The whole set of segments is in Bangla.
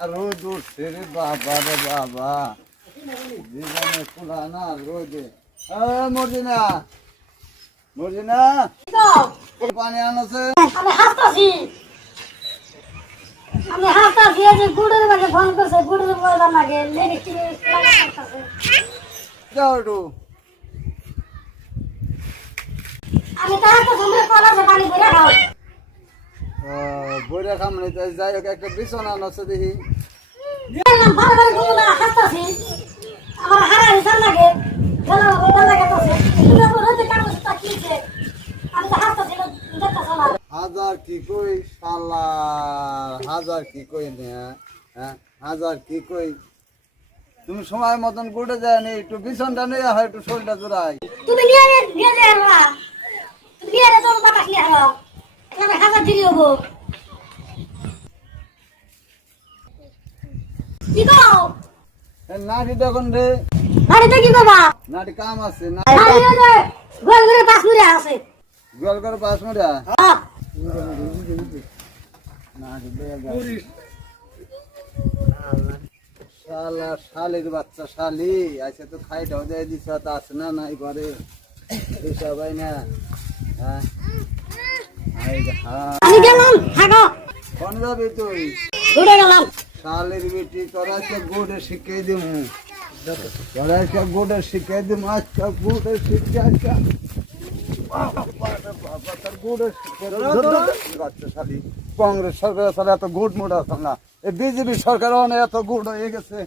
আর রোদ উঠছে রে বাবা রে বাবা, জীবনে খোলা না রোদে। মর্জিনা, মর্জিনা, পানি আনছে। আমি হাসতাছি যে গুড়ের মাঝে ফোন করছে, গুড়ের বলবার লাগে যাও একটু। আমি তার তো সুন্দর কলাসে পানি ভরে খাও। বইরা খামনি তো যাই হোক, একটা বিছানা আনছে দেখি। ভালো করে ঘুমো হাসতাছি, আমার হারা হিসাব লাগে, ভালো ভালো লাগে তো তুমি রোদে কাগজ তাকিয়েছে, আমি তো হাসতাছি দেখতেছ না। হাজার কি কই শালা, হাজার কি কই না, হ্যাঁ হাজার কি কই। তুমি সময় মতন গুটে যায়নি, একটু বিছনটা নিয়ে হয়, একটু শরীরটা জোড়াই। তুমি নিয়ে এলা, তুমি নিয়ে এলে তোর বাতাস নিয়ে এলো, আমি হাজার দিলি হবো। কি গো? নাটি দেখুন রে, বাড়িতে কি বাবা? নাটি কাম আছে না, গোল করে পাঁচ মুড়ে আছে। গোল করে পাঁচ মিনিট। হ্যাঁ শালা শালির বাচ্চা শালি আচ্ছা, তো খাইটাও দিয়ে দিছ, তা আছে না নাই ঘরে সবাই না। হ্যাঁ আমি গেলাম, থাকো। কোন যাবি তুই? ঘুরে গেলাম। শালির বেটি তোরা গোড়ে শিখিয়ে দিব, তোরা গোড়ে শিখিয়ে দিব, আজকে গোড়ে শিখে আজকে কংগ্রেস সরকার আসলে এত গুড মুড আছে না, এই বিজেপি সরকার অনেক এত গুড হয়ে গেছে।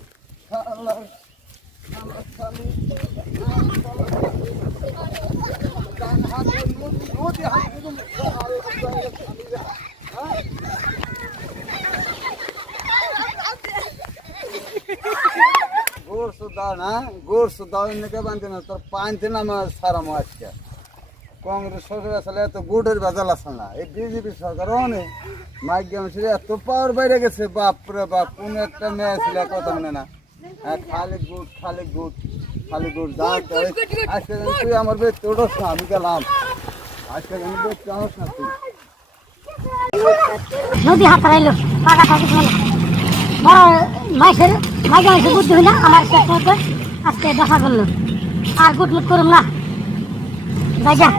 গোর সুদা না, গোর সুদা অন্যকে বাঁধতে না, তোর পাঁচতে না আমার সারা আজকে। কংগ্রেস সরকার আসলে এত গুড়ের ভেজাল আছে না, এই বিজেপি সরকার অনেক মাইগ্রাম এত পাওয়ার বাইরে গেছে। বাপরে বাপ, কোন একটা মেয়ে ছিল কথা মানে না, খালি গুড় খালি গুড় খালি গুড়। আজকে তুই আমার বেশি ওঠস না, আমি গেলাম। আজকে আমি বেশি আনস না তুই। নদী হাত হারাইলো, পাকা থাকি বড় মাইসের মাইকে মাইসে বুদ্ধি হইনা আমার আজকে দেখা করলো। আর গুট লুট করুন না, যাই যা।